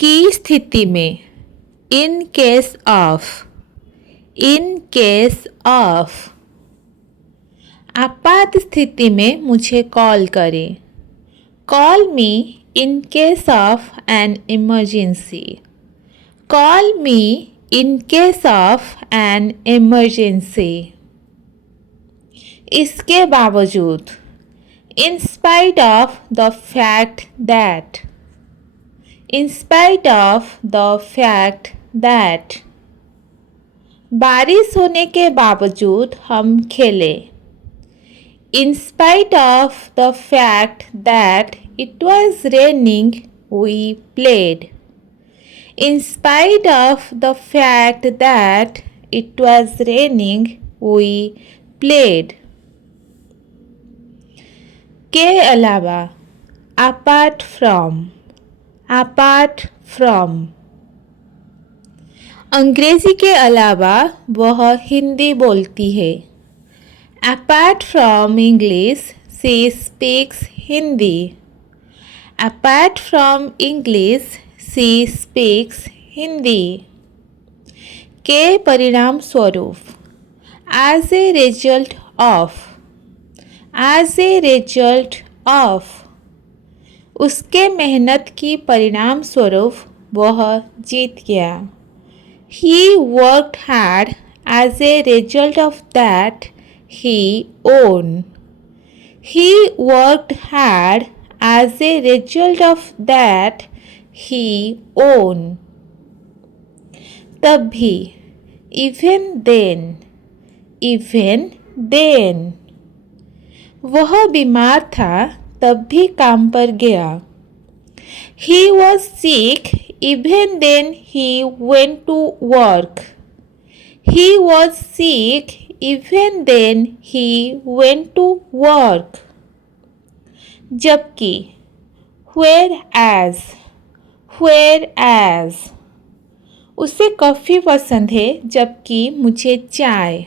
की स्थिति में, in case of, in case of. आपात स्थिति में मुझे कॉल करें, call me in case of an emergency, call me in case of an emergency. इसके बावजूद, in spite of the fact that, in spite of the fact that। बारिश होने के बावजूद हम खेले, in spite of the fact that it was raining we played, in spite of the fact that it was raining we played। के अलावा, apart from, apart from. अंग्रेजी के अलावा वह हिंदी बोलती है। Apart from English she speaks Hindi, apart from English she speaks Hindi. के परिणाम स्वरूप, as a result of, as a result of. उसके मेहनत की परिणाम स्वरूप वह जीत गया। He worked hard, as a result of that he won, he worked hard, as a result of that he won. तब भी, इवन देन, इवन देन। वह बीमार था तब भी काम पर गया। He was sick even then he went to work. He was sick even then he went to work. जबकि, whereas, whereas। उसे कॉफ़ी पसंद है जबकि मुझे चाय।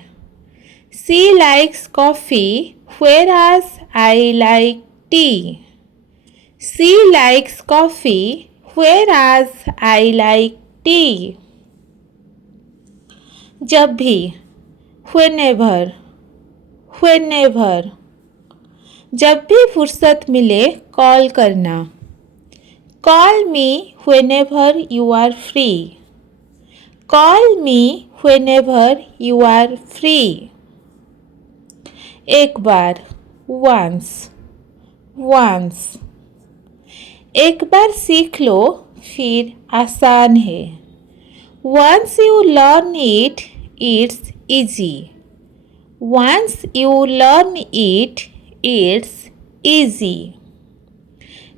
She likes coffee whereas I like tea. She likes coffee whereas I like tea. जब भी, whenever, whenever। जब भी फुर्सत मिले कॉल करना। Call me whenever you are free. Call me whenever you are free। एक बार, once, once। एक बार सीख लो फिर आसान है। Once you learn it, it's easy. Once you learn it, it's easy।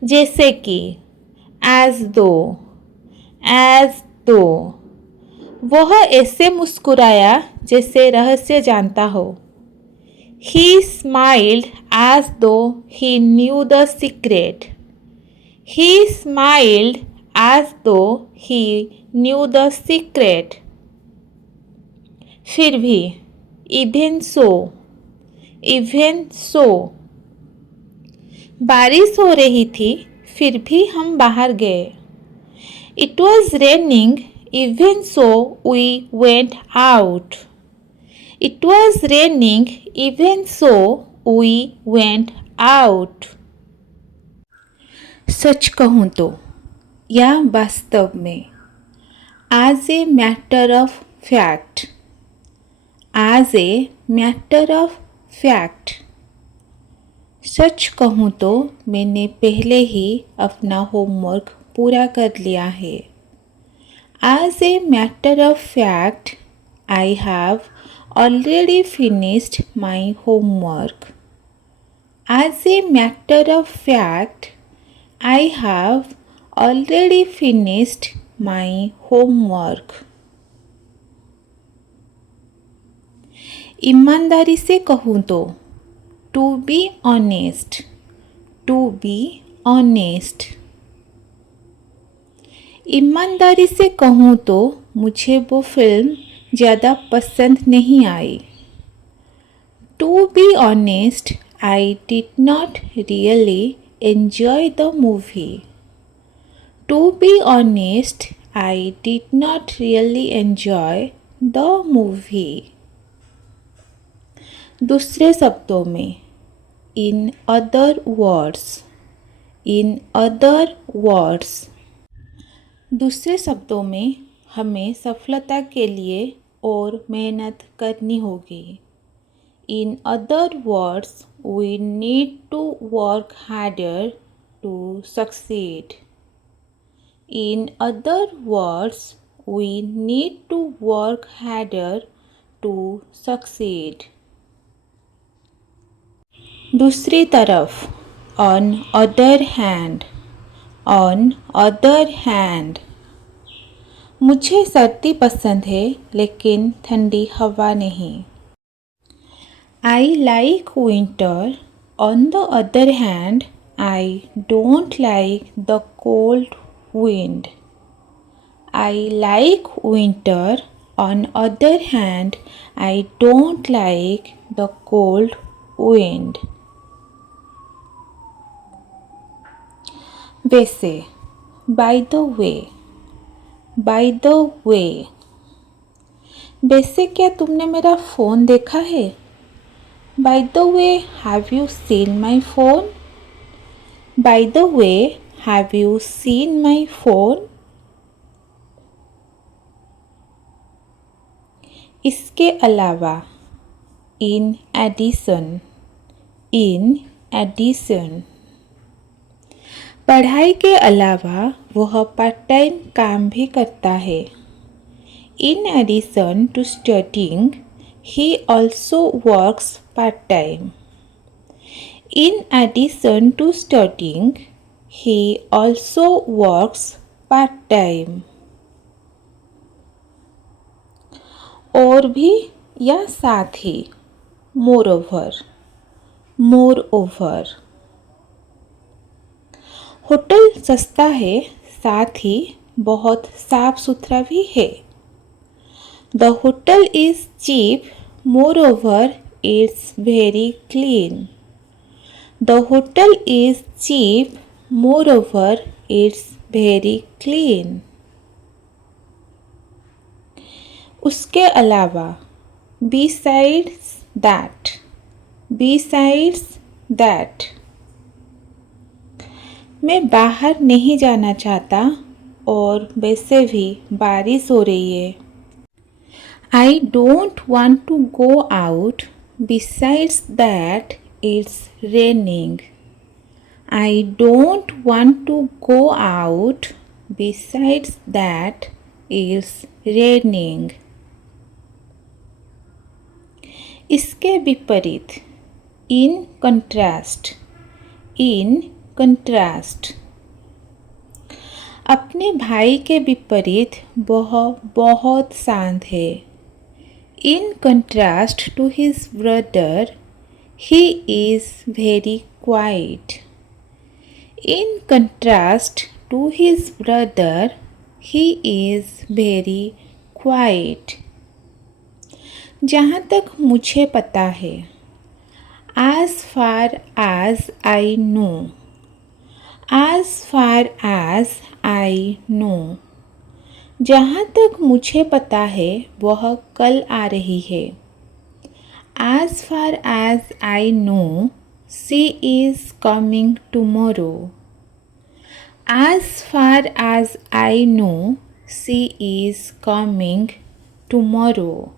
जैसे कि, as though, as though। वह ऐसे मुस्कुराया जैसे रहस्य जानता हो। He smiled as though he knew the secret. He smiled as though he knew the secret। फिर भी, even so, even so। बारिश हो रही थी फिर भी हम बाहर गए। It was raining even so we went out. It was raining even so we went out। सच कहूँ तो, या वास्तव में। as a matter of fact, as a matter of fact। सच कहूँ तो मैंने पहले ही अपना होमवर्क पूरा कर लिया है। as a matter of fact, I have already finished my homework. As a matter of fact, I have already finished my homework। ईमानदारी से कहूँ तो, to be honest, to be honest। ईमानदारी से कहूँ तो मुझे वो फिल्म ज़्यादा पसंद नहीं आई। To be honest, I did not really enjoy the movie. To be honest, I did not really enjoy the movie. दूसरे शब्दों में, in other words, in other words. दूसरे शब्दों में, हमें सफलता के लिए और मेहनत करनी होगी. In other words, we need to work harder to succeed. In other words, we need to work harder to succeed. दूसरी तरफ, on other hand, on other hand. मुझे सर्दी पसंद है लेकिन ठंडी हवा नहीं. I like winter. On the other hand, I don't like the cold wind. I like winter. On other hand, I don't like the cold wind. वैसे, by the way, by the way. वैसे क्या तुमने मेरा phone देखा है? By the way, have you seen my phone? By the way, have you seen my phone? इसके अलावा, in addition, in addition. पढ़ाई के अलावा वह पार्ट टाइम काम भी करता है. In addition to studying, he also works part-time. In addition to studying, he also works part-time. और भी या साथ ही, moreover, moreover. होटल सस्ता है, साथ ही बहुत साफ सुथरा भी है. The hotel is cheap, moreover, it's very clean. The hotel is cheap, moreover, it's very clean. उसके अलावा, besides that, besides that. मैं बाहर नहीं जाना चाहता और वैसे भी बारिश हो रही है. I don't want to go out. Besides that, it's raining. I don't want to go out. Besides that, it's raining. इसके विपरीत, in contrast, in contrast. अपने भाई के विपरीत वह बहुत शांत है. In contrast to his brother, he is very quiet. In contrast to his brother, he is very quiet. जहाँ तक मुझे पता है, as far as I know, as far as I know. जहाँ तक मुझे पता है वह कल आ रही है. As far as I know, she is coming tomorrow. As far as I know, she is coming tomorrow.